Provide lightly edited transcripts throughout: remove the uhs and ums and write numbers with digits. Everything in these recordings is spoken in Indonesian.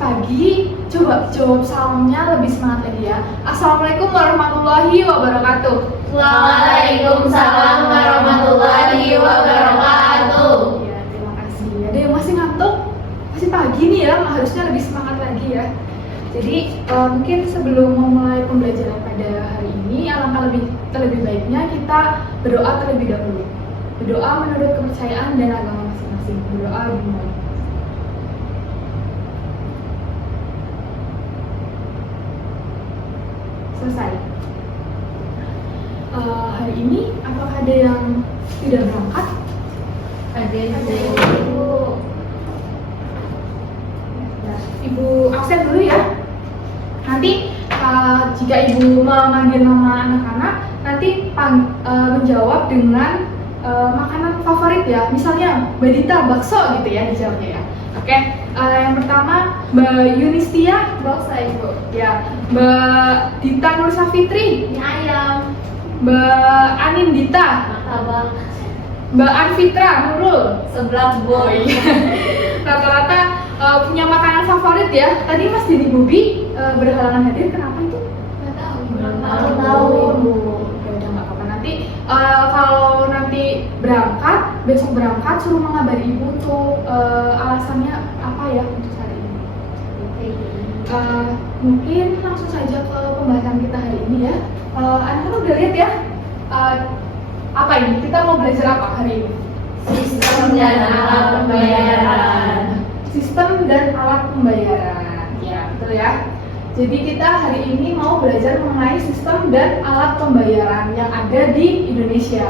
pagi. Coba jawab salamnya lebih semangat lagi ya. Assalamualaikum warahmatullahi wabarakatuh. Waalaikumsalam warahmatullahi wabarakatuh. Ya, terima kasih. Ada yang masih ngantuk? Masih pagi nih ya, harusnya lebih semangat lagi ya. Jadi mungkin sebelum memulai pembelajaran pada hari ini, alangkah terlebih baiknya kita berdoa terlebih dahulu. Berdoa menurut kepercayaan dan agama masing-masing. Berdoa dimulai. Selesai. Hari ini apakah ada yang tidak berangkat? Ada Ibu. Ibu absen dulu ya. Nanti jika ibu memanggil nama anak-anak, nanti menjawab dengan makanan favorit ya. Misalnya Mbak Dita bakso gitu ya dijawabnya ya. Oke, yang pertama Mbak Yunistia Bakso Ibu. ya, Mbak Dita Nur Safitri, Mie ayam. Mbak Anindita, Martabak. Mbak Anfitra Nurul. Seblak boy. Rata-rata punya makanan favorit ya. Tadi Mas Didi Bobi berhalangan hadir, kenapa itu? Nggak tahu. Belum tahu. Ya udah nggak apa-apa. Nanti kalau nanti besok berangkat suruh mengabari ibu untuk alasannya apa ya untuk hari ini. Mungkin langsung saja ke pembahasan kita hari ini ya. Anak-anak udah lihat ya apa ini? Kita mau belajar apa hari ini? Sistem dan alat pembayaran. Sistem dan alat pembayaran. Ya, betul ya. Jadi kita hari ini mau belajar mengenai sistem dan alat pembayaran yang ada di Indonesia.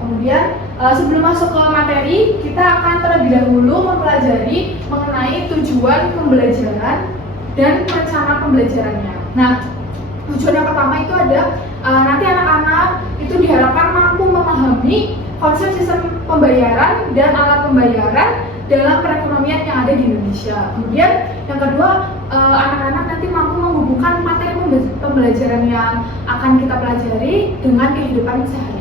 Kemudian sebelum masuk ke materi, kita akan terlebih dahulu mempelajari mengenai tujuan pembelajaran dan rencana pembelajarannya. Nah, tujuan yang pertama itu ada nanti anak-anak itu diharapkan mampu memahami konsep sistem pembayaran dan alat pembayaran dalam perekonomian yang ada di Indonesia. Kemudian yang kedua, anak-anak nanti mampu menghubungkan materi pembelajaran yang akan kita pelajari dengan kehidupan sehari-hari.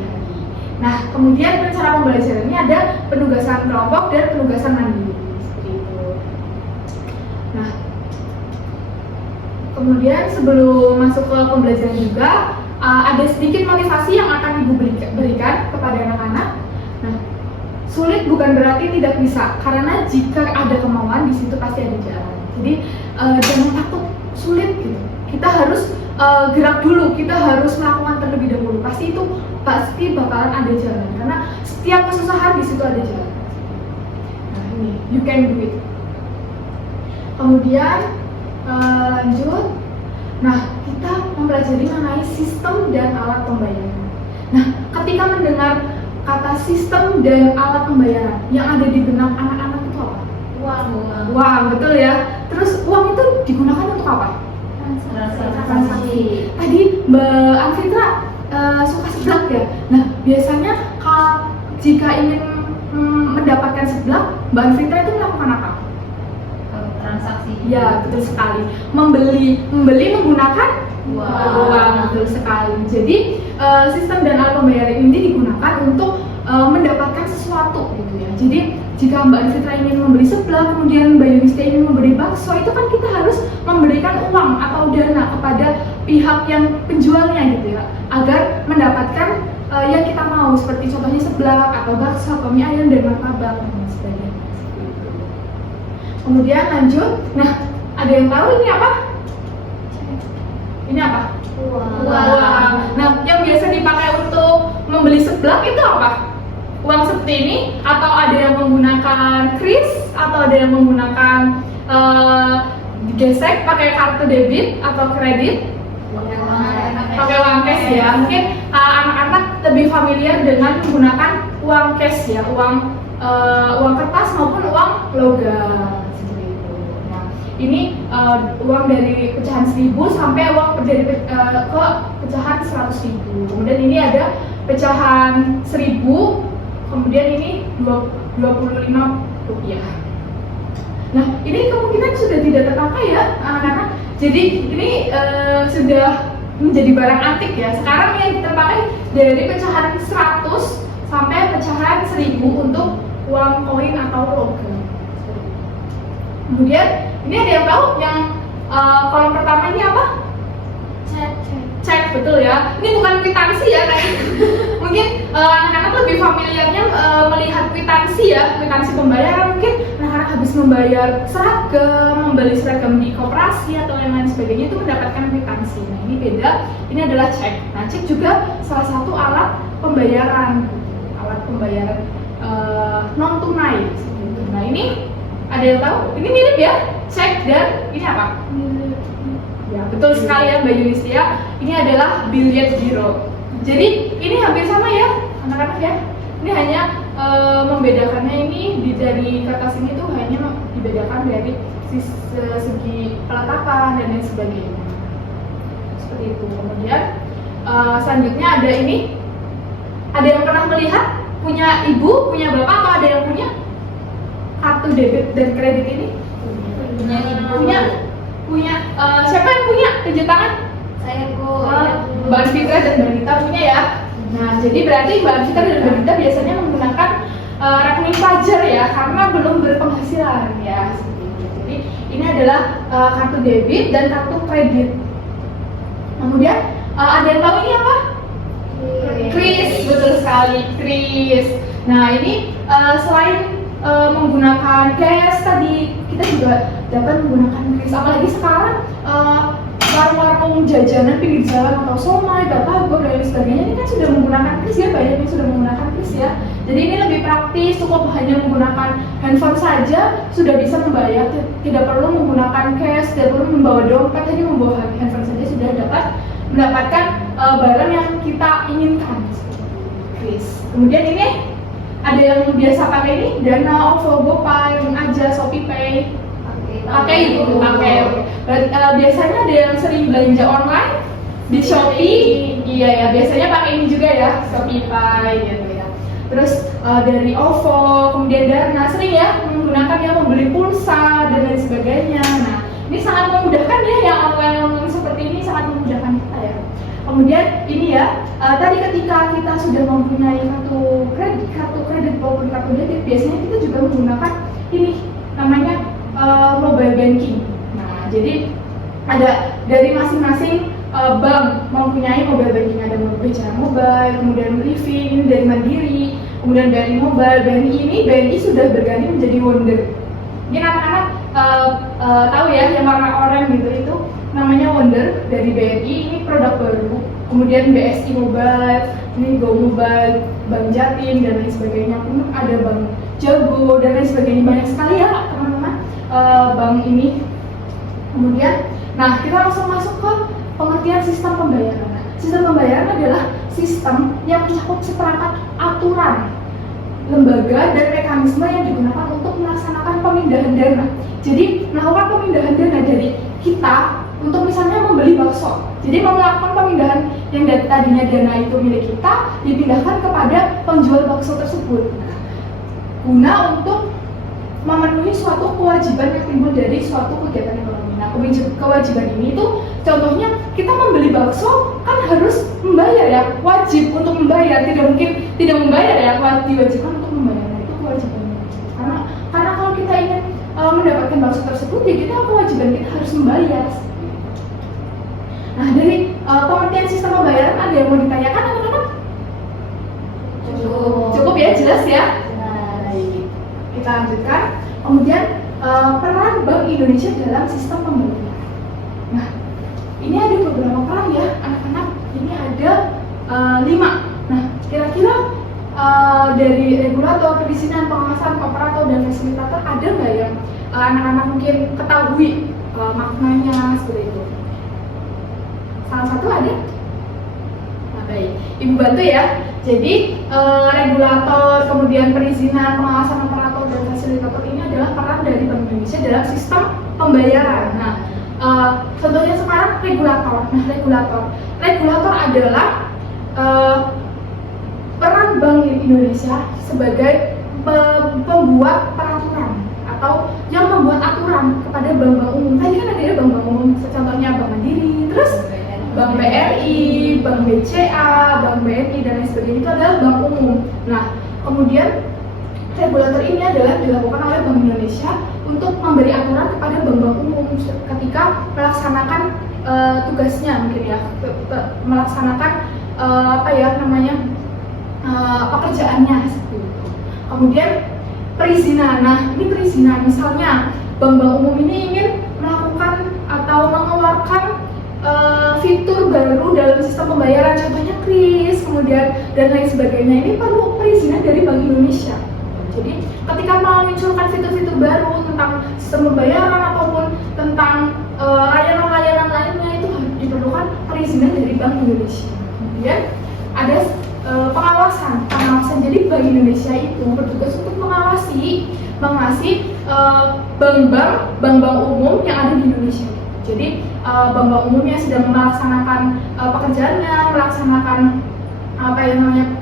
Nah, kemudian rencana pembelajarannya ada penugasan kelompok dan penugasan mandiri seperti itu. Nah, kemudian sebelum masuk ke pembelajaran juga ada sedikit motivasi yang akan Ibu berikan kepada anak-anak. Nah, sulit bukan berarti tidak bisa, karena jika ada kemauan di situ pasti ada jalan. Jadi jangan takut sulit gitu. Kita harus gerak dulu, kita harus melakukan terlebih dahulu. Pasti bakalan ada jalan, karena setiap kesusahan di situ ada jalan. Nah ini, you can do it. Kemudian lanjut. Nah, kita mempelajari mengenai sistem dan alat pembayaran. Nah, ketika mendengar kata sistem dan alat pembayaran, yang ada di benak anak-anak itu apa? Uang, betul ya. Terus uang itu digunakan untuk apa? Transaksi. Tadi Mbak Anfitra suka seblak ya. Nah, biasanya jika ingin mendapatkan seblak, Mbak Anfitra itu melakukan apa? Transaksi. Ya, betul sekali. Membeli menggunakan uang, betul sekali. Jadi sistem dan alat pembayaran ini digunakan untuk mendapatkan sesuatu gitu ya. Jadi jika Mbak Anfitra ingin membeli seblak, kemudian Mbak Yunistia ingin membeli bakso, itu kan kita harus memberikan uang atau dana kepada pihak yang penjualnya gitu ya, agar mendapatkan yang kita mau, seperti contohnya seblak atau bakso atau mie ayam dan martabak dan sebagainya. Kemudian lanjut. Nah, ada yang tahu ini apa? Ini apa? Uang. Nah, yang biasa dipakai untuk membeli seblak itu apa? Uang seperti ini, atau ada yang menggunakan kris, atau ada yang menggunakan gesek pakai kartu debit atau kredit? Pakai uang cash ya. Mungkin anak-anak lebih familiar dengan menggunakan uang cash ya, uang kertas maupun uang logam. Ini uang dari pecahan 1000 sampai uang dari ke pecahan 100.000. Kemudian ini ada pecahan 1000, kemudian ini 25 rupiah. Nah, ini kemungkinan sudah tidak terpakai ya anak-anak. Jadi ini sudah menjadi barang antik ya. Sekarang yang terpakai dari pecahan 100 sampai pecahan 1000 untuk uang koin atau logam. Kemudian Ini ada yang tahu yang kolom pertama ini apa? Cek, betul ya. Ini bukan kwitansi ya, kayak mungkin anak-anak lebih familiarnya melihat kwitansi ya, kwitansi pembayaran. Mungkin anak-anak habis membayar seragam, membeli seragam di koperasi atau yang lain sebagainya itu mendapatkan kwitansi. Nah ini beda, ini adalah cek. Nah cek juga salah satu alat pembayaran non tunai. Nah ini ada yang tahu? Ini mirip ya, cek dan ini apa? Ya, betul sekali ya Mbak Yunisia. Ini adalah billiard biro. Jadi ini hampir sama ya anak-anak ya. Ini hanya membedakannya ini dari kertas ini tuh hanya dibedakan dari segi peletakan dan lain sebagainya. Seperti itu. Kemudian selanjutnya ada ini. Ada yang pernah melihat punya ibu, punya bapak, atau ada yang punya kartu debit dan kredit ini? Punya ibu. Punya siapa yang punya? Tunjuk tangan. Saya Bu. Mbak Fitra dan Mbak Nita punya ya. Nah, jadi berarti Mbak Fitra dan Mbak Nita biasanya menggunakan rekening pelajar ya, karena belum berpenghasilan ya. Jadi ini adalah kartu debit dan kartu kredit. Kemudian ada yang tahu ini apa? Kris, betul sekali, kris. Nah ini selain menggunakan cash tadi, kita juga dapat menggunakan kris. Apalagi sekarang warung-warung jajanan pinggir jalan atau somai, batagor dan lain sebagainya ini kan sudah menggunakan kris ya, banyak yang sudah menggunakan kris ya. Jadi ini lebih praktis, cukup hanya menggunakan handphone saja sudah bisa membayar, tidak perlu menggunakan cash, tidak perlu membawa dompet, hanya membawa handphone saja sudah dapat mendapatkan barang yang kita inginkan. Kris. Kemudian ini ada yang biasa pakai ini, Dana, OVO, GoPay, Aja, ShopeePay. Pakai. Biasanya ada yang sering belanja online di Shopee. Iya ya, biasanya pakai ini juga ya, ShopeePay gitu ya. Terus dari OVO, kemudian Dana sering ya menggunakan yang membeli pulsa dan lain sebagainya. Nah, ini sangat memudahkan ya, yang online seperti ini sangat memudahkan kita ya. Kemudian ini ya, tadi ketika kita sudah mempunyai kartu kredit maupun kartu debit, biasanya kita juga menggunakan ini namanya mobile banking. Nah, jadi ada dari masing-masing bank mempunyai mobile banking, ada BCA Mobile, kemudian Livin dari Mandiri, kemudian BNI Mobile. BNI sudah berganti menjadi Wonder. Mungkin anak-anak tahu ya yang warna oranye gitu, itu namanya Wonder dari BNI. Ini produk baru. Kemudian BSI Mobile, ini Go Mobile, Bank Jatim dan lain sebagainya. Kemudian ada Bank Jago dan lain sebagainya, banyak sekali ya teman-teman bank ini. Kemudian, nah kita langsung masuk ke pengertian sistem pembayaran. Nah, sistem pembayaran adalah sistem yang mencakup seperangkat aturan, lembaga dan mekanisme yang digunakan untuk melaksanakan pemindahan dana. Jadi melakukan pemindahan dana dari kita untuk misalnya membeli bakso. Jadi melakukan pemindahan yang tadinya dana itu milik kita dipindahkan kepada penjual bakso tersebut. Nah, guna untuk memenuhi suatu kewajiban yang timbul dari suatu kegiatan ekonomi. Nah, kewajiban ini tuh contohnya kita membeli bakso kan harus membayar ya, wajib untuk membayar, tidak mungkin tidak membayar ya, diwajibkan untuk membayar. Nah, itu kewajibannya. Karena kalau kita ingin mendapatkan bakso tersebut, ya kita kewajiban kita harus membayar. Nah, dari pengertian sistem pembayaran ada yang mau ditanyakan teman-teman? Cukup ya, jelas ya? Baik. Kita lanjutkan. Kemudian peran Bank Indonesia dalam sistem pembayaran. Nah, ini ada beberapa peran ya anak-anak. Ini ada 5. Nah, kira-kira dari regulator, perizinan, pengawasan, operator dan fasilitator ada nggak yang anak-anak mungkin ketahui maknanya seperti itu? Salah satu ada? Nah, baik. Ibu bantu ya. Jadi regulator, kemudian perizinan, pengawasan, operator dan fasilitator ini adalah peran dari Bank Indonesia dalam sistem pembayaran. Nah, contohnya sekarang regulator. Nah, regulator adalah peran Bank Indonesia sebagai pembuat peraturan atau yang membuat aturan kepada bank-bank umum. Tadi kan ada ya bank-bank umum, contohnya Bank Mandiri, terus Bank BRI, Bank BCA, Bank BNI dan lain sebagainya, itu adalah bank umum. Nah, kemudian regulator ini adalah dilakukan oleh Bank Indonesia untuk memberi aturan kepada bank-bank umum ketika melaksanakan tugasnya mungkin ya, melaksanakan pekerjaannya seperti itu. Kemudian perizinan. Nah, ini perizinan, misalnya bank-bank umum ini ingin melakukan atau mengeluarkan fitur baru dalam sistem pembayaran, contohnya kris, kemudian dan lain sebagainya. Ini perlu perizinan dari Bank Indonesia. Jadi ketika memunculkan fitur-fitur baru tentang sistem pembayaran ataupun tentang layanan-layanan lainnya, itu diperlukan perizinan dari Bank Indonesia. Kemudian ada pengawasan. Jadi Bank Indonesia itu bertugas untuk mengawasi bank-bank umum yang ada di Indonesia. Jadi bank-bank umum yang sedang melaksanakan pekerjaannya, melaksanakan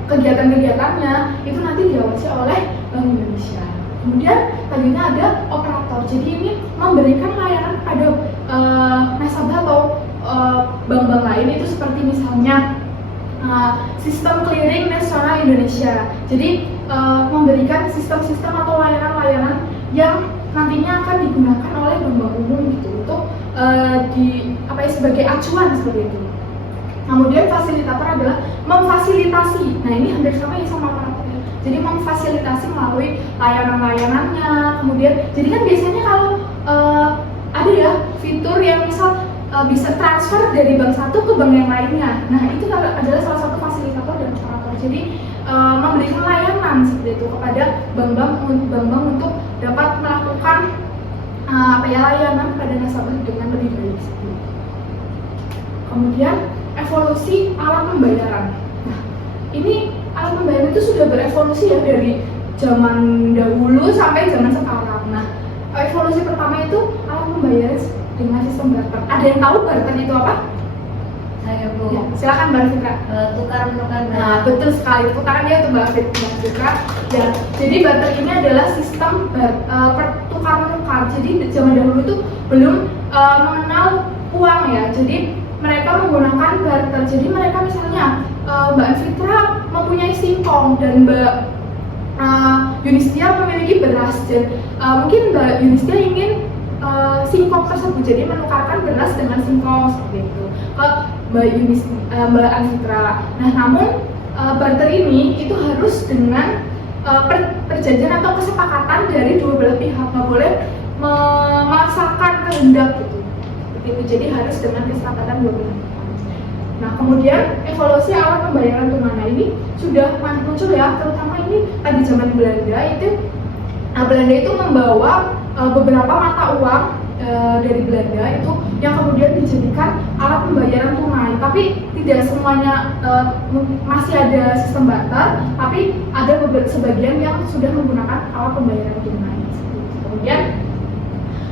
kegiatan-kegiatannya, itu nanti diawasi oleh Bank Indonesia. Kemudian selanjutnya ada operator. Jadi ini memberikan layanan kepada nasabah atau bank-bank lain, itu seperti misalnya Sistem Clearing Nasional Indonesia. Jadi memberikan sistem-sistem atau layanan-layanan yang nantinya akan digunakan oleh bank-bank umum gitu untuk sebagai acuan seperti itu. Kemudian fasilitator adalah memfasilitasi. Nah, ini hampir sama ya sama operator. Jadi memfasilitasi melalui layanan-layanannya. Kemudian jadi kan biasanya kalau ada ya fitur yang misal bisa transfer dari bank satu ke bank yang lainnya. Nah, itu adalah salah satu fasilitator dan operator. Jadi memberikan layanan seperti itu kepada bank-bank untuk dapat melakukan layanan pada nasabah dengan lebih baik. Kemudian evolusi alat pembayaran. Nah, ini alat pembayaran itu sudah berevolusi ya dari zaman dahulu sampai zaman sekarang. Nah, evolusi pertama itu alat pembayaran dengan sistem barter. Ada yang tahu barter itu apa? Saya Bu. Ya, silakan Mbak Fitra. Tukar-menukar. Nah, betul sekali. Tukaran dia itu Mbak Fitra. Ya, jadi barter ini adalah sistem pertukar-menukar. Jadi zaman dahulu itu belum mengenal uang ya. Jadi mereka menggunakan barter. Jadi mereka misalnya Mbak Fitra mempunyai singkong dan Mbak Yunistia memiliki beras. Dan mungkin Mbak Yunistia ingin singkong tersebut, jadi menukarkan beras dengan singkong seperti itu ke Mbak Anfitra. Nah, namun barter ini itu harus dengan perjanjian atau kesepakatan dari dua belah pihak, nggak boleh memaksakan kehendak gitu. Seperti itu, jadi harus dengan kesepakatan dua belah pihak. Nah, kemudian evolusi alat pembayaran tunai ini sudah muncul ya, terutama ini tadi zaman Belanda itu. Belanda itu membawa beberapa mata uang dari Belanda itu yang kemudian dijadikan alat pembayaran tunai, tapi tidak semuanya masih ada sistem barter, tapi ada sebagian yang sudah menggunakan alat pembayaran tunai. Kemudian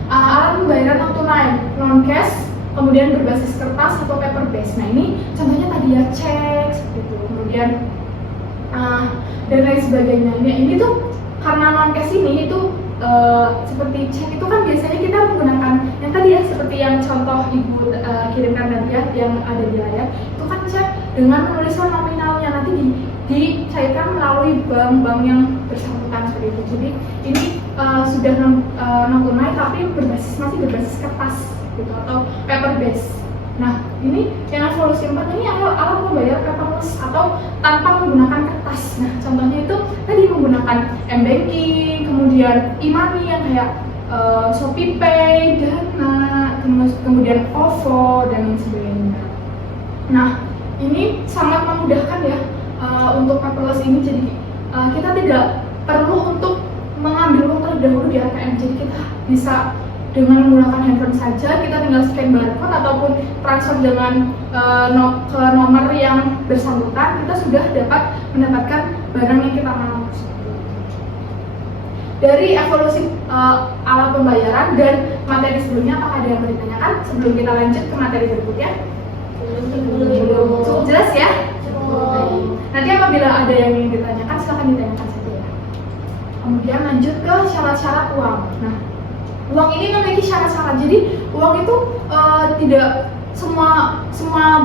alat pembayaran non tunai, non cash, kemudian berbasis kertas atau paper based. Nah, ini contohnya tadi ya cek seperti itu, kemudian dan lain sebagainya. Ini tuh karena non cash ini itu seperti cek itu kan biasanya kita menggunakan yang tadi ya, seperti yang contoh ibu kirimkan tadi ya yang ada di layar, itu kan cek dengan menuliskan nominalnya, nanti dicairkan melalui bank-bank yang bersangkutan seperti itu. Jadi ini sudah non tunai tapi masih berbasis kertas gitu atau paper based. Nah, ini yang evolusi 4 ini alat pembayar paperless atau tanpa menggunakan kertas. Nah, contohnya itu tadi menggunakan m-banking, kemudian e-money yang kayak ShopeePay, Dana, kemudian OVO dan lain sebagainya. Nah, ini sangat memudahkan ya untuk paperless ini. Jadi kita tidak perlu untuk mengambil uang terlebih dahulu di ATM. Jadi kita bisa dengan menggunakan handphone saja, kita tinggal scan barcode ataupun transfer dengan ke nomor yang bersangkutan, kita sudah dapat mendapatkan barang yang kita mau. Dari evolusi alat pembayaran dan materi sebelumnya, apakah ada yang mau ditanyakan sebelum kita lanjut ke materi berikutnya? Belum. Cukup jelas ya? Cukup. Nanti apabila ada yang ingin ditanyakan, silahkan ditanyakan saja ya. Kemudian lanjut ke syarat-syarat uang. Nah, uang ini memiliki syarat-syarat. Jadi uang itu tidak semua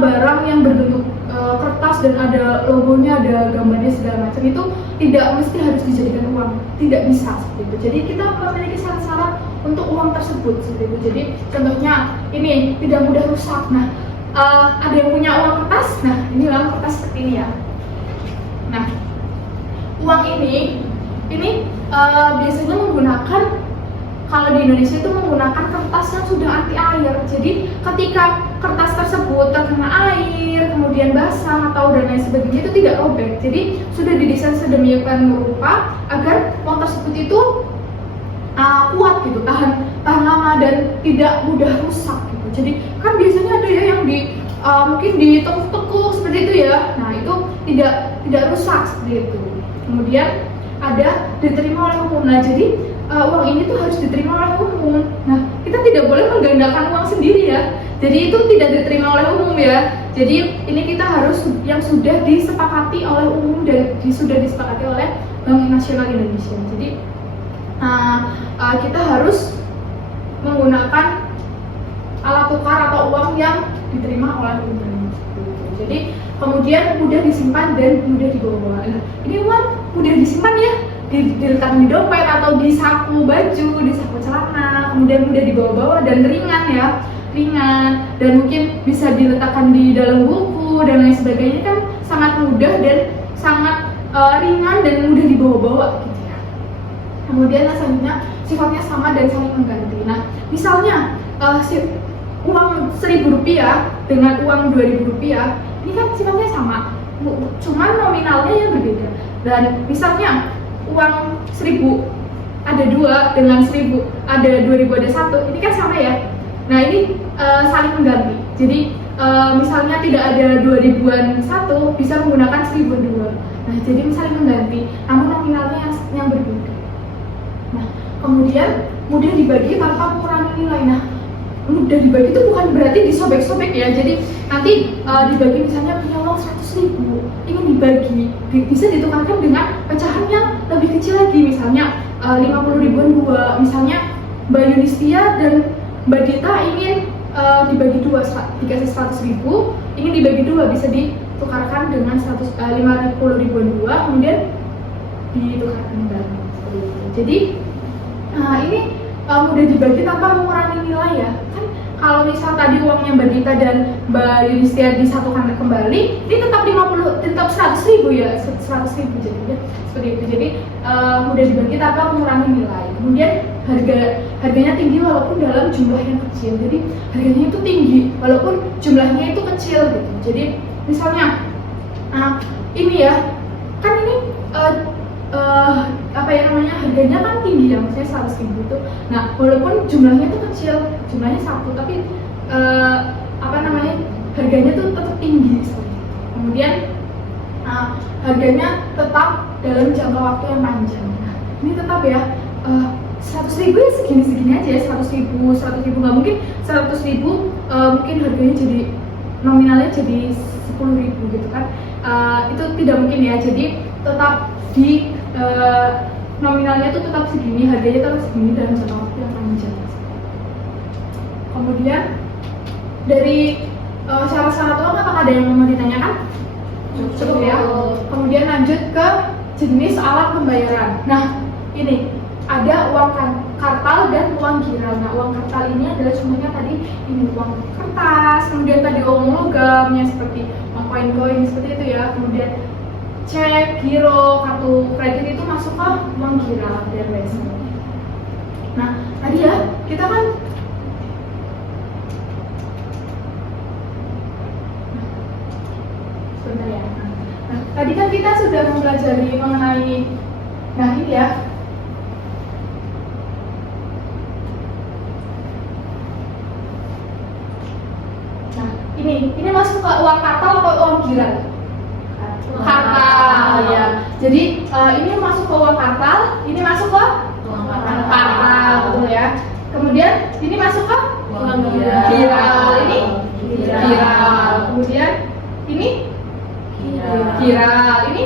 barang yang berbentuk kertas dan ada logonya, ada gambarnya segala macam itu tidak mesti harus dijadikan uang. Tidak bisa seperti itu. Jadi kita memiliki syarat-syarat untuk uang tersebut seperti itu. Jadi contohnya ini tidak mudah rusak. Nah, ada yang punya uang kertas. Nah, ini uang kertas seperti ini ya. Nah, uang ini biasanya menggunakan, kalau di Indonesia itu menggunakan kertas yang sudah anti air. Jadi ketika kertas tersebut terkena air, kemudian basah atau dan lain sebagainya, itu tidak robek. Jadi sudah didesain sedemikian rupa agar uang tersebut itu kuat gitu, tahan lama dan tidak mudah rusak gitu. Jadi kan biasanya ada ya yang mungkin ditekuk-tekuk seperti itu ya. Nah, itu tidak rusak seperti itu. Kemudian ada diterima oleh umum. Nah, jadi uang ini tuh harus diterima oleh umum. Nah, kita tidak boleh menggandakan uang sendiri ya. Jadi itu tidak diterima oleh umum ya. Jadi ini kita harus yang sudah disepakati oleh umum dan sudah disepakati oleh Bank Nasional Indonesia. Jadi kita harus menggunakan alat tukar atau uang yang diterima oleh umum. Jadi kemudian mudah disimpan dan mudah dibawa. Nah, ini uang mudah disimpan ya, diletakkan di dompet atau di saku baju, di saku celana, kemudian mudah dibawa-bawa dan ringan ya, dan mungkin bisa diletakkan di dalam buku dan lain sebagainya, kan sangat mudah dan sangat ringan dan mudah dibawa-bawa gitu ya. Kemudian selanjutnya sifatnya sama dan saling mengganti. Nah, misalnya uang Rp1.000 dengan uang Rp2.000 ini kan sifatnya sama, cuman nominalnya yang berbeda. Dan misalnya uang 1.000 ada 2 dengan 1.000 ada 2.000 ada 1, ini kan sama ya. Nah, ini saling mengganti. Jadi misalnya tidak ada 2.000-an 1 bisa menggunakan 1.000-an 2. Nah, jadi saling mengganti, namun nominalnya yang berbeda. Nah, kemudian mudah dibagi tanpa mengurangi nilai. Nah, mudah dibagi itu bukan berarti disobek-sobek ya. Jadi nanti dibagi, misalnya punya uang 100.000 ingin dibagi, bisa ditukarkan dengan pecahan yang lebih kecil lagi, misalnya 50.000-an 2. Misalnya Mbak Yunistia dan Mbak Dita ingin dibagi 2, dikasih 100.000 ingin dibagi 2, bisa ditukarkan dengan 50.000-an 2, kemudian ditukarkan kembali. Jadi ini mudah dibagi tanpa mengurangi nilai ya. Kan kalau misal tadi uangnya Mbak Dita dan Mbak Yunistia disatukan kembali, ini tetap 100.000 ya, 100.000 jadinya seperti itu. Jadi mudah dibagi tanpa mengurangi nilai. Kemudian harganya tinggi walaupun dalam jumlah yang kecil. Jadi harganya itu tinggi walaupun jumlahnya itu kecil gitu. Jadi misalnya ini ya, kan ini harganya kan tinggi ya, maksudnya 100.000 itu. Nah, walaupun jumlahnya itu kecil, jumlahnya 1, tapi harganya tuh tetap tinggi seperti itu. Kemudian harganya tetap dalam jangka waktu yang panjang. Nah, ini tetap ya 100.000 ya segini aja ya, 100.000 nggak mungkin 100.000 mungkin harganya jadi nominalnya jadi 10.000 gitu kan. Itu tidak mungkin ya. Jadi tetap di nominalnya itu tetap segini, harganya tetap segini dalam jangka waktu yang panjang. Kemudian dari syarat-syarat uang, apakah ada yang mau ditanyakan? Cukup ya. Kemudian lanjut ke jenis alat pembayaran. Nah, ini ada uang kartal dan uang giral. Nah, uang kartal ini adalah contohnya tadi ini uang kertas, kemudian tadi uang logamnya seperti uang koin-koin seperti itu ya. Kemudian cek, giro, kartu kredit itu masuk ke uang giral dan lain sebagainya. Nah, tadi ya kita kan sebentar ya. Nah, tadi kan kita sudah mempelajari mengenai ini ya. Nah, ini masuk ke uang kartal atau uang giral? Kartal ya. Jadi ini masuk ke uang kartal, ini masuk ke uang kartal, betul ya. Kemudian ini masuk ke uang giral, ini giral. Kemudian ini giral, ini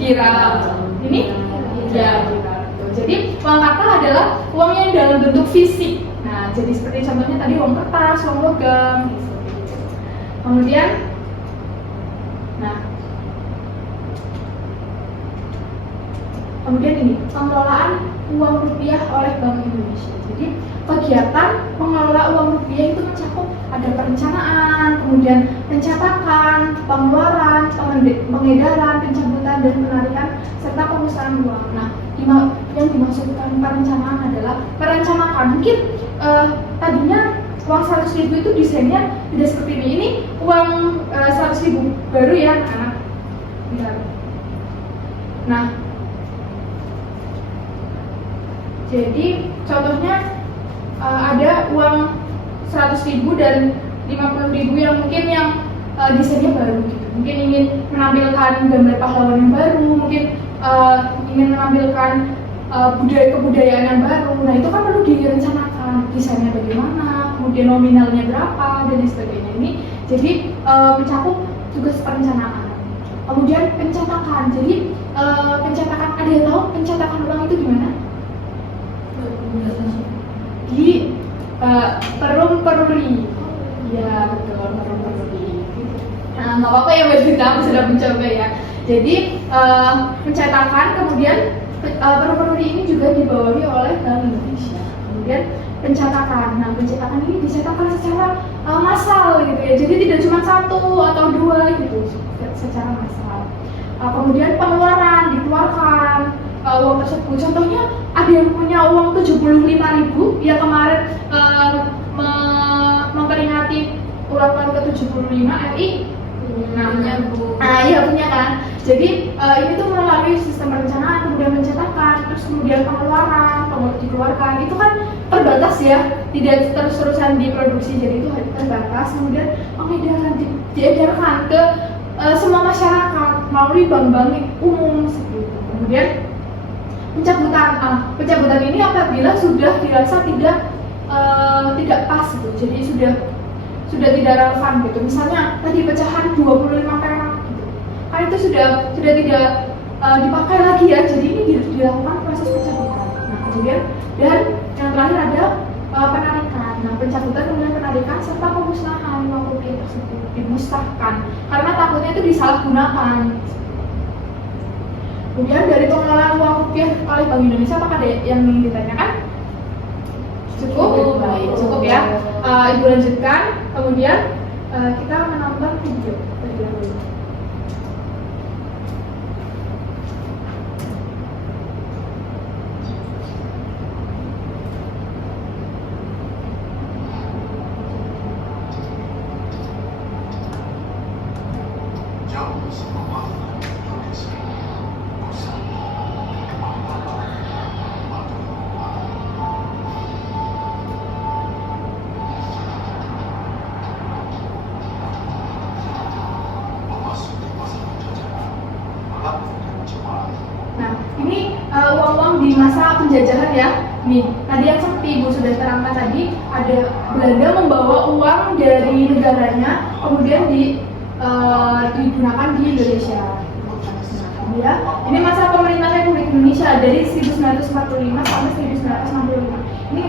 giral, ini ya giral. Jadi uang kartal adalah uang yang dalam bentuk fisik. Nah, jadi seperti contohnya tadi uang kertas, uang logam. Kemudian kemudian ini pengelolaan uang rupiah oleh Bank Indonesia. Jadi kegiatan pengelola uang rupiah itu mencakup ada perencanaan, kemudian pencetakan, pengeluaran, pengedaran, pencabutan, dan penarikan serta pengusahaan uang. Nah, yang dimaksudkan perencanaan adalah merencanakan. Mungkin tadinya uang 100.000 itu desainnya tidak seperti ini. Ini uang 100.000 baru ya anak-anak. Nah, jadi contohnya ada uang 100.000 dan 50.000 yang mungkin yang desainnya baru gitu. Mungkin ingin menampilkan gambar pahlawan yang baru, mungkin ingin menampilkan kebudayaan yang baru. Nah, itu kan perlu direncanakan desainnya bagaimana, kemudian nominalnya berapa dan lain sebagainya. Ini jadi mencakup tugas perencanaan. Kemudian pencetakan. Jadi pencetakan, ada yang tahu pencetakan uang itu gimana? Di perum peruri. Ya betul, perum peruri. Nah, nggak apa-apa ya buat kita sudah mencoba ya. Jadi pencetakan, kemudian perum peruri ini juga dibawahi oleh Bank Indonesia. Kemudian pencetakan. Nah, pencetakan ini dicetakkan secara massal gitu ya. Jadi tidak cuma satu atau dua gitu, secara massal. Kemudian pengeluaran, dikeluarkan uang tersebut. Contohnya ada yang punya uang 75.000 yang kemarin memperingati ulang tahun ke-75 RI. Namanya Bu. Iya punya kan. Jadi ini tuh melalui sistem perencanaan, kemudian pencetakan, terus kemudian pengeluaran, dikeluarkan. Itu kan terbatas ya, tidak terus-terusan diproduksi, jadi itu terbatas. Kemudian pengedaran diedarkan ke semua masyarakat melalui bank-bank umum seperti itu. Kemudian pencabutan ini apabila sudah dirasa tidak pas gitu, jadi sudah tidak relevan gitu. Misalnya tadi pecahan 25 perak gitu, kan itu sudah tidak dipakai lagi ya, jadi ini dilakukan proses pencabutan. Nah, kemudian dan yang terakhir ada penarikan. Nah, pencabutan kemudian penarikan serta pemusnahan uang rupiah tersebut, dimusnahkan karena takutnya itu disalahgunakan. Kemudian dari pengelolaan uang rupiah oleh Bank Indonesia, apakah ada yang ingin ditanyakan? Cukup? Baik, cukup ya. Ibu lanjutkan, kemudian kita menonton video terlebih dahulu. Nah, ini uang-uang di masa penjajahan ya. Nih, tadi yang seperti Ibu sudah terangkan tadi, ada Belanda membawa uang dari negaranya, kemudian digunakan di Indonesia. Ya, ini masa pemerintahan Republik Indonesia dari 1945 sampai 1965. Ini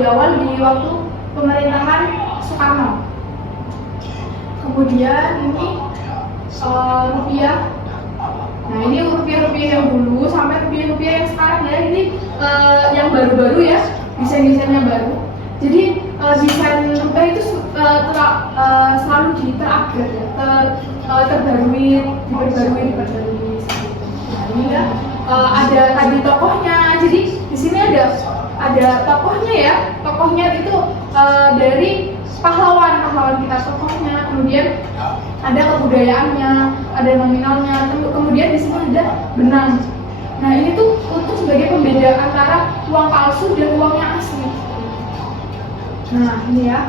diawal di waktu pemerintahan Soekarno. Kemudian ini rupiah. Nah, ini rupiah-rupiah yang dulu sampai rupiah-rupiah yang sekarang ya. Ini yang baru-baru ya, desain-desainnya baru. Jadi desain rupiah itu selalu terupgrade ya, terbarui, diperbarui. Nah, ini ya ada tadi tokohnya. Jadi di sini ada tokohnya ya. Tokohnya itu dari pahlawan kita tokohnya. Kemudian ada kebudayaannya, ada nominalnya, kemudian di sini ada benang. Nah, ini tuh untuk sebagai pembeda antara uang palsu dan uang yang asli. Nah, ini ya,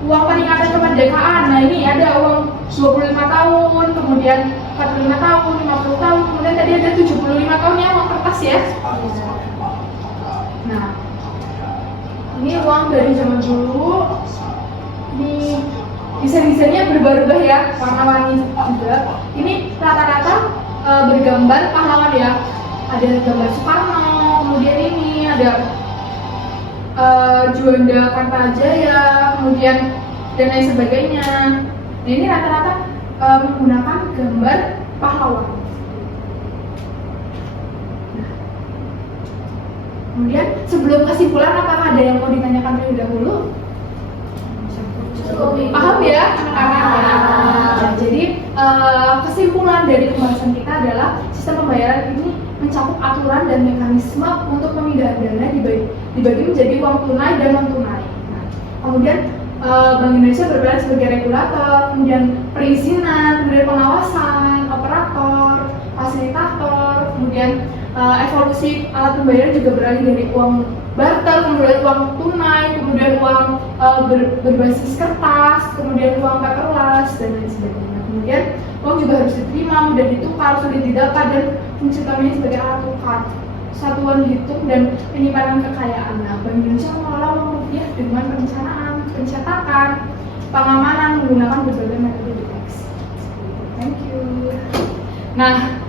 uang peringatan kemerdekaan. Nah, ini ada uang 25 tahun, kemudian 45 tahun, 50 tahun, kemudian tadi ada 75 tahunnya uang kertas ya. Nah, ini uang dari zaman dulu. Ini desain-desainnya berubah-ubah ya, warna-warni juga. Ini rata-rata bergambar pahlawan ya. Ada gambar Soekarno, kemudian ini ada Juanda Kartajaya, kemudian dan lain sebagainya. Nah, ini rata-rata menggunakan gambar pahlawan. Kemudian sebelum kesimpulan, apakah ada yang mau ditanyakan terlebih dahulu? Paham ya anak-anak? Nah, jadi kesimpulan dari pembahasan kita adalah sistem pembayaran ini mencakup aturan dan mekanisme untuk pemindahan dana dibagi menjadi uang tunai dan non tunai. Nah, kemudian Bank Indonesia berperan sebagai regulator, kemudian perizinan, kemudian pengawasan, operator, fasilitator, kemudian evolusi alat pembayaran juga beralih dari uang barter, kemudian uang tunai, kemudian uang berbasis kertas, kemudian uang paperless dan lain sebagainya. Kemudian uang juga harus diterima, mudah ditukar, sulit didapat, dan fungsi utamanya sebagai alat tukar, satuan hitung dan penyimpanan kekayaan. Nah, Bank Indonesia mengelola uang rupiah dengan perencanaan, pencetakan, pengamanan menggunakan berbagai metode deteksi. Thank you. Nah,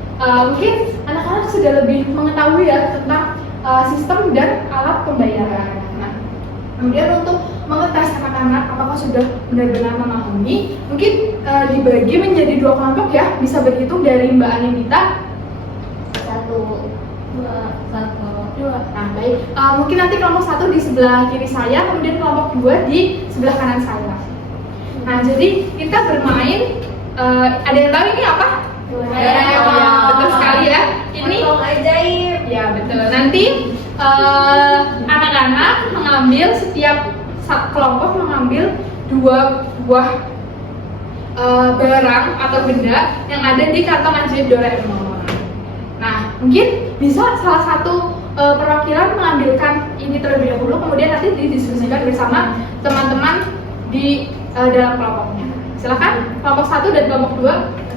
mungkin anak-anak sudah lebih mengetahui ya tentang sistem dan alat pembayaran. Nah, kemudian untuk mengetes anak-anak apakah sudah benar-benar memahami, mungkin dibagi menjadi 2 kelompok ya, bisa berhitung dari Mbak Anindita. 1, 2, 1. Nah, baik. Mungkin nanti kelompok 1 di sebelah kiri saya, kemudian kelompok 2 di sebelah kanan saya. Nah, jadi kita bermain. Ada yang tahu ini apa? Ya, betul sekali ya. Ini ajaib. ya betul. Nanti anak-anak mengambil setiap kelompok mengambil 2 buah barang atau benda yang ada di kantong ajaib Doraemon. Nah, mungkin bisa salah satu perwakilan mengambilkan ini terlebih dahulu, kemudian nanti didiskusikan bersama teman-teman di dalam kelompoknya. Silakan kelompok 1 dan kelompok 2.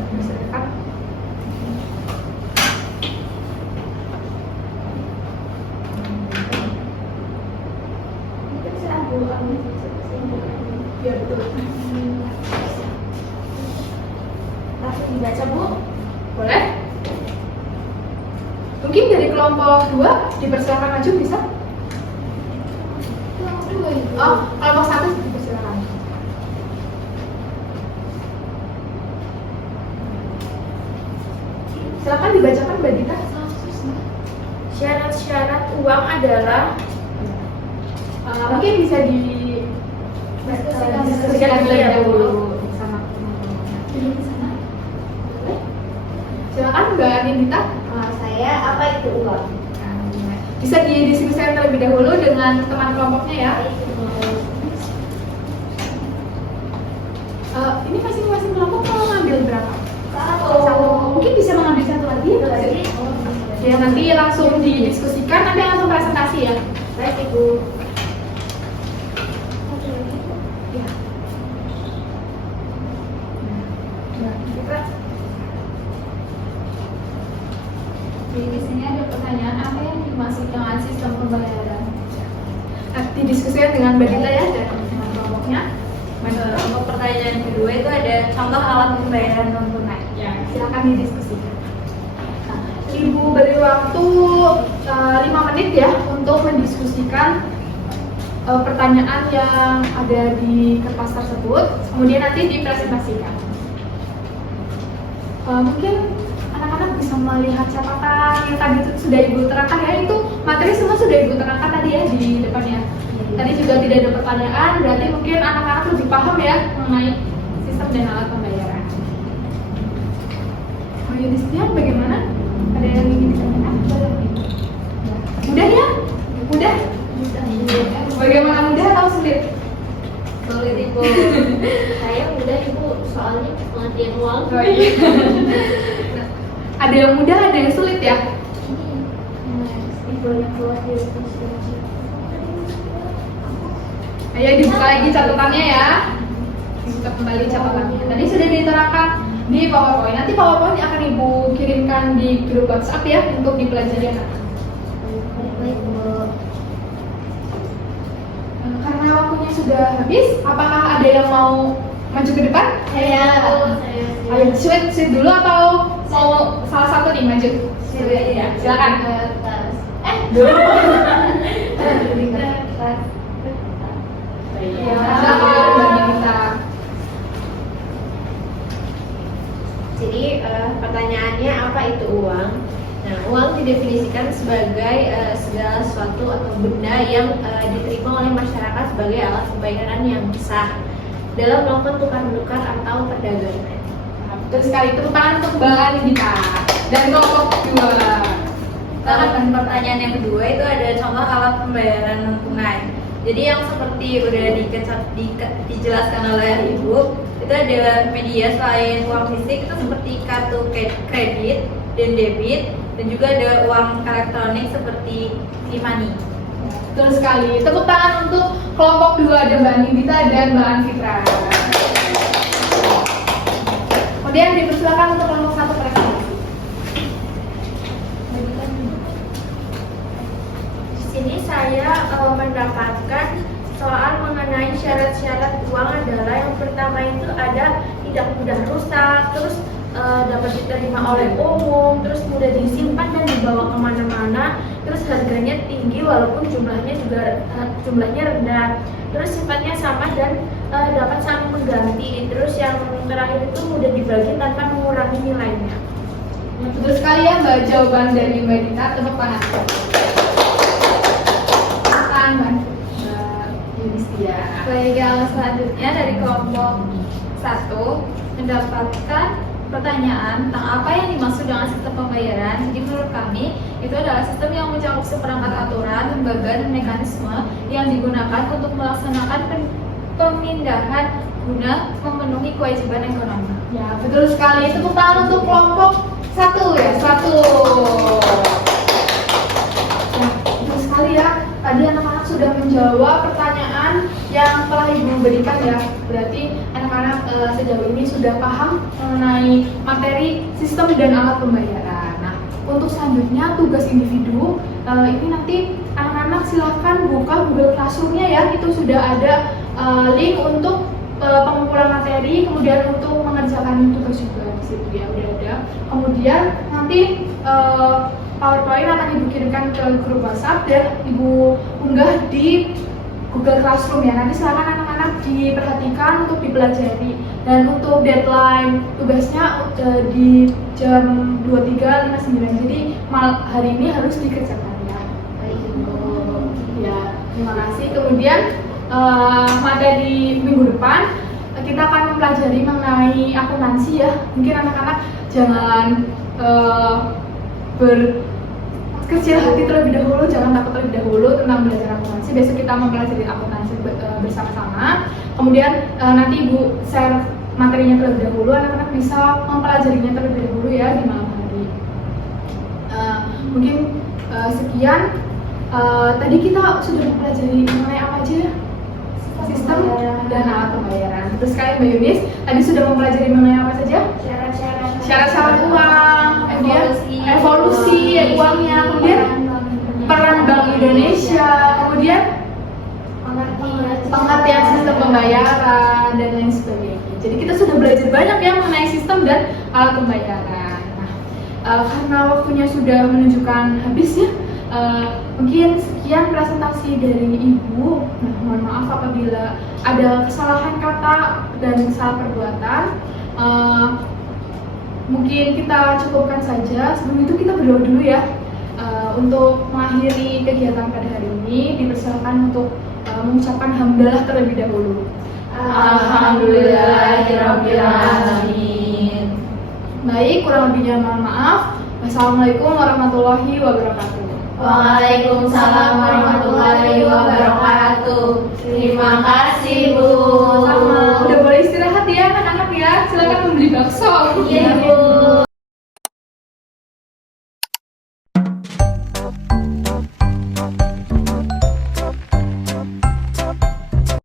Ya betul. Langsung dibaca, Bu. Boleh? Mungkin dari kelompok 2 dipersilakan maju, bisa? Kelompok 2 itu. Oh, kelompok 1 dipersilakan. Silakan dibacakan Mbak Dita. Syarat-syarat uang adalah Mungkin bisa diskusikan terlebih ya, Bu. dahulu sama teman-teman. Boleh? Silakan Mbak Anindita. Saya apa itu uang? Bisa didiskusikan terlebih dahulu dengan teman kelompoknya ya. Ini masing-masing kelompok mau ngambil berapa? Satu. Mungkin bisa mengambil satu lagi ya. Ya nanti langsung didiskusikan, nanti langsung presentasi ya. Baik, Ibu. Ya. Nah, kita Di sini ada pertanyaan, apa yang dimaksud dengan sistem pembayaran? Nah, didiskusikan dengan Mbak Dita ya dan teman kelompoknya. Untuk pertanyaan kedua itu ada contoh alat pembayaran non tunai. Ya, silakan didiskusikan. Nah, Ibu beri waktu 5 menit ya untuk mendiskusikan pertanyaan yang ada di kertas tersebut, kemudian nanti dipresentasikan. Mungkin anak-anak bisa melihat catatan yang tadi sudah Ibu terangkan ya, itu materi semua sudah Ibu terangkan tadi ya di depannya. Tadi juga tidak ada pertanyaan, berarti mungkin anak-anak lebih paham ya mengenai sistem dan alat pembayaran. Oh Yudhistian bagaimana? Ada yang ingin ditanyakan? Mudah ya? Mudah? Bagaimana mudah atau sulit? Sulit, Ibu. Saya mudah, Ibu, soalnya pengertian uang. Oh iya. Nah, ada yang mudah, ada yang sulit ya? Ibu yang keluar dari Ayo dibuka lagi catatannya ya. Dibuka kembali catatannya. Tadi sudah diterangkan di PowerPoint. Nanti PowerPoint akan Ibu kirimkan di grup WhatsApp ya untuk dipelajari anak. Baik, Bu. Karena waktunya sudah habis, apakah ada yang mau maju ke depan? Saya. Ayo switch dulu atau mau salah satu nih maju? Ya, silakan. Dulu. Ya, silakan Mbak Dita. Jadi pertanyaannya apa itu uang? Nah, uang didefinisikan sebagai segala sesuatu atau benda yang diterima oleh masyarakat sebagai alat pembayaran yang sah dalam melakukan tukar-menukar atau perdagangan. Nah, betul sekali, tepuk tangan untuk Mbak Anindita dan kelompok kedua. Dan pertanyaan yang kedua itu ada contoh alat pembayaran non tunai. Jadi yang seperti udah dijelaskan oleh Ibu, itu ada media selain uang fisik itu seperti kartu kredit dan debit, dan juga ada uang elektronik seperti e-money. Betul sekali, tepuk tangan untuk kelompok dua, ada Mbak Anindita dan Mbak Anfitra. Kemudian dipersilakan untuk kelompok satu presentasi. Di sini saya mendapatkan soal mengenai syarat-syarat uang adalah yang pertama itu ada tidak mudah rusak, terus dapat diterima oleh umum, terus mudah disimpan dan dibawa kemana-mana, terus harganya tinggi walaupun jumlahnya rendah, terus sifatnya sama dan dapat saling mengganti, terus yang terakhir itu mudah dibagi tanpa mengurangi nilainya. Betul sekali ya Mbak, jawaban dari Mbak Dita, tepuk tangan. Mbak Yudhistia. Baik, yang selanjutnya dari kelompok 1 mendapatkan pertanyaan tentang apa yang dimaksud dengan sistem pembayaran. Jadi menurut kami itu adalah sistem yang mencakup seperangkat aturan, lembaga, dan mekanisme yang digunakan untuk melaksanakan pemindahan guna memenuhi kewajiban ekonomi. Ya, betul sekali. Tepuk tangan untuk kelompok 1 ya, 1. Ya, betul sekali ya. Tadi anak-anak sudah menjawab pertanyaan yang telah Ibu berikan ya. Berarti anak-anak sejauh ini sudah paham mengenai materi sistem dan alat pembayaran. Nah, untuk selanjutnya tugas individu ini nanti anak-anak silahkan buka Google Classroom-nya ya. Itu sudah ada link untuk pengumpulan materi, kemudian untuk mengerjakan tugas juga di situ ya, udah ada. Kemudian nanti PowerPoint akan Ibu kirimkan ke grup WhatsApp dan Ibu unggah di Google Classroom ya. Nanti silakan anak-anak diperhatikan untuk dipelajari. Dan untuk deadline tugasnya di jam 23.59. Jadi hari ini harus dikerjakan ya. Baik Ibu. Ya, terima kasih. Kemudian materi minggu depan kita akan mempelajari mengenai akuntansi ya. Mungkin anak-anak jangan berkecil hati terlebih dahulu, jangan takut terlebih dahulu tentang belajar akuntansi. Besok kita mempelajari akuntansi bersama-sama. Kemudian nanti Ibu share materinya terlebih dahulu, anak-anak bisa mempelajarinya terlebih dahulu ya di malam hari. Mungkin sekian. Tadi kita sudah mempelajari mengenai apa aja? Sistem dan alat pembayaran. Terus sekali Mbak Yunis, tadi sudah mempelajari mengenai apa saja? Syarat-syarat uang, kemudian evolusi uangnya, kemudian peran Bank Indonesia, kemudian pengertian sistem pembayaran dan lain sebagainya. Jadi kita sudah belajar banyak ya mengenai sistem dan alat pembayaran. Nah, karena waktunya sudah menunjukkan habis ya. Mungkin sekian presentasi dari Ibu. Nah, mohon maaf apabila ada kesalahan kata dan salah perbuatan. Mungkin kita cukupkan saja. Sebelum itu kita berdoa dulu ya. Untuk mengakhiri kegiatan pada hari ini, dipersilakan untuk mengucapkan hamdalah terlebih dahulu. Alhamdulillahirabbil alamin. Baik, kurang lebihnya mohon maaf. Wassalamualaikum warahmatullahi wabarakatuh. Waalaikumsalam warahmatullahi wabarakatuh. Terima kasih Bu. Sama. Udah boleh istirahat ya anak-anak ya. Silakan membeli bakso. Iya Bu.